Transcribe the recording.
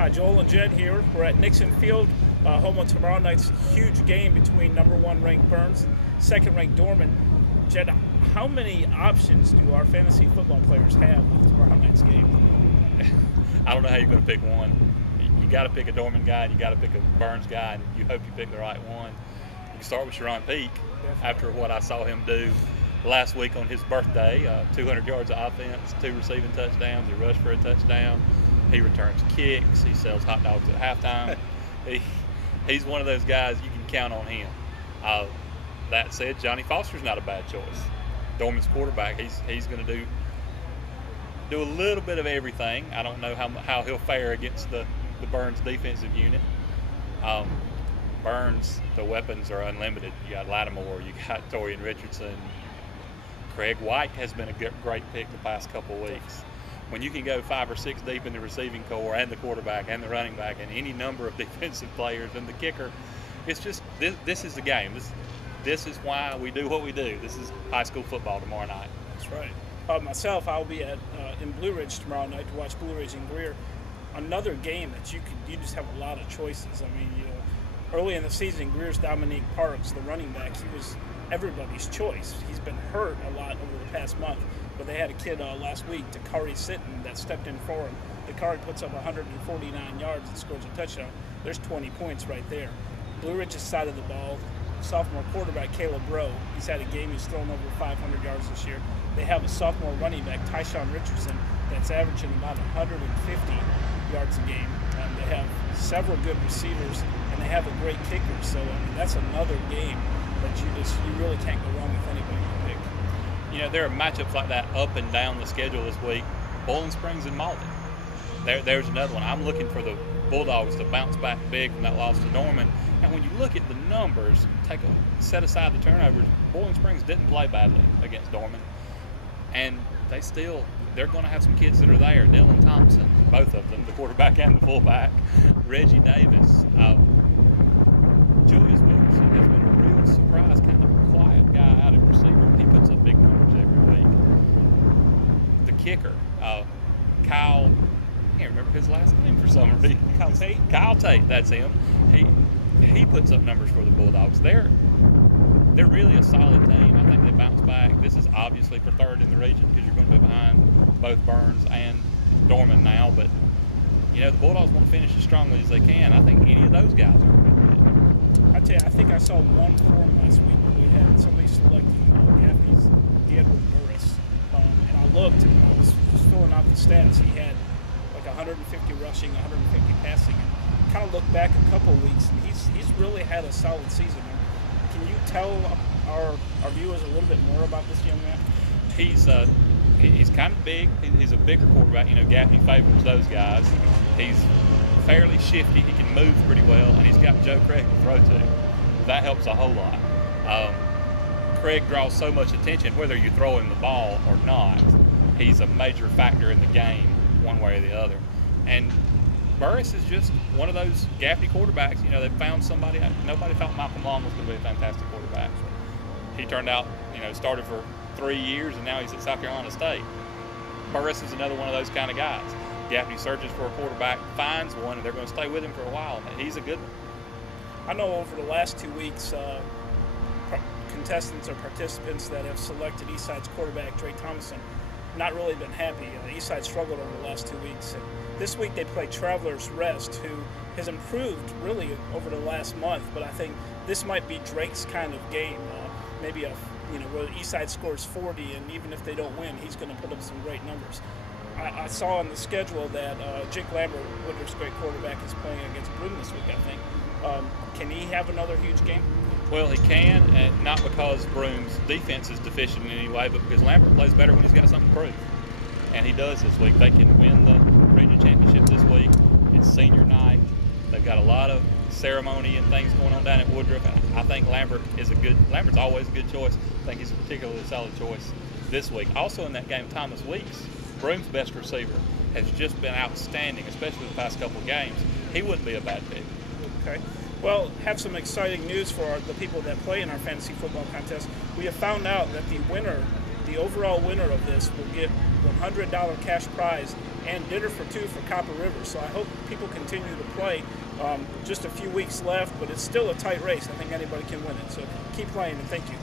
Hi, Joel and Jed here. We're at Nixon Field, home of tomorrow night's huge game between #1 ranked Burns and 2nd ranked Dorman. Jed, how many options do our fantasy football players have with tomorrow night's game? I don't know how you're going to pick one. You got to pick a Dorman guy and you got to pick a Burns guy, and you hope you pick the right one. You can start with Sharon Peak. Definitely. After what I saw him do last week on his birthday. 200 yards of offense, 2 receiving touchdowns. He rushed for a touchdown. He returns kicks. He sells hot dogs at halftime. He's one of those guys you can count on him. That said, Johnny Foster's not a bad choice. Dorman's quarterback. He's going to do a little bit of everything. I don't know how he'll fare against the Burns defensive unit. Burns, the weapons are unlimited. You got Lattimore, you got Torian Richardson. Craig White has been a great pick the past couple of weeks. When you can go 5 or 6 deep in the receiving core and the quarterback and the running back and any number of defensive players and the kicker, it's just this is the game. This is why we do what we do. This is high school football tomorrow night. That's right. Myself, I'll be in Blue Ridge tomorrow night to watch Blue Ridge and Greer. Another game that you just have a lot of choices. I mean, early in the season, Greer's Dominique Parks, the running back, he was everybody's choice. He's been hurt a lot over the past month, but they had a kid last week, Dakari Sitton, that stepped in for him. Dakari puts up 149 yards and scores a touchdown. There's 20 points right there. Blue Ridge's side of the ball, sophomore quarterback Caleb Rowe, he's had a game, he's thrown over 500 yards this year. They have a sophomore running back, Tyshawn Richardson, that's averaging about 150 yards a game. They have several good receivers, and they have a great kicker. So that's another game that you really can't go wrong with anybody you pick. There are matchups like that up and down the schedule this week. Bowling Springs and Malden. There's another one. I'm looking for the Bulldogs to bounce back big from that loss to Norman. And when you look at the numbers, set aside the turnovers, Bowling Springs didn't play badly against Norman. And they're going to have some kids that are there. Dylan Thompson, both of them, the quarterback and the fullback. Reggie Davis. Julius Wilkerson has been a real surprise, kind of a quiet guy out at receiver. He puts up big numbers every week. The kicker, Kyle, I can't remember his last name for some reason. Kyle Tate? Kyle Tate, that's him. He puts up numbers for the Bulldogs. They're really a solid team. I think they bounce back. This is obviously for 3rd in the region because you're going to be behind both Burns and Dorman now. But, the Bulldogs want to finish as strongly as they can. I think any of those guys are going to be good. I tell you, I think I saw one form last week where we had somebody selecting Gaffney's Edward Burris. And I looked and I was filling out the stats. He had like 150 rushing, 150 passing. And kind of looked back a couple of weeks, and he's really had a solid season. Can you tell our viewers a little bit more about this young man? He's kind of big. He's a bigger quarterback. Gaffney favors those guys. He's fairly shifty. He can move pretty well, and he's got Joe Craig to throw to. That helps a whole lot. Craig draws so much attention, whether you throw him the ball or not. He's a major factor in the game, one way or the other. And Burris is just one of those Gaffney quarterbacks. They found somebody. Nobody thought Malcolm Long was going to be a fantastic quarterback. He turned out, started for 3 years, and now he's at South Carolina State. Burris is another one of those kind of guys. Gaffney searches for a quarterback, finds one, and they're going to stay with him for a while. And he's a good one. I know over the last 2 weeks, contestants or participants that have selected Eastside's quarterback, Dre Thomason, not really been happy. Eastside struggled over the last 2 weeks. And this week they play Travelers Rest, who has improved really over the last month. But I think this might be Drake's kind of game. Maybe where Eastside scores 40, and even if they don't win, he's going to put up some great numbers. I saw on the schedule that Jake Lambert, Woodruff's great quarterback, is playing against Broome this week, I think. Can he have another huge game? Well, he can, and not because Broome's defense is deficient in any way, but because Lambert plays better when he's got something to prove. And he does this week. They can win the region championship this week. It's senior night. They've got a lot of ceremony and things going on down at Woodruff. And I think Lambert's always a good choice. I think he's a particularly solid choice this week. Also in that game, Thomas Weeks, Broome's best receiver, has just been outstanding, especially the past couple of games. He wouldn't be a bad pick. Okay. Well, have some exciting news for the people that play in our fantasy football contest. We have found out that the winner, the overall winner of this will get $100 cash prize and dinner for two for Copper River. So I hope people continue to play. Just a few weeks left, but it's still a tight race. I think anybody can win it. So keep playing, and thank you.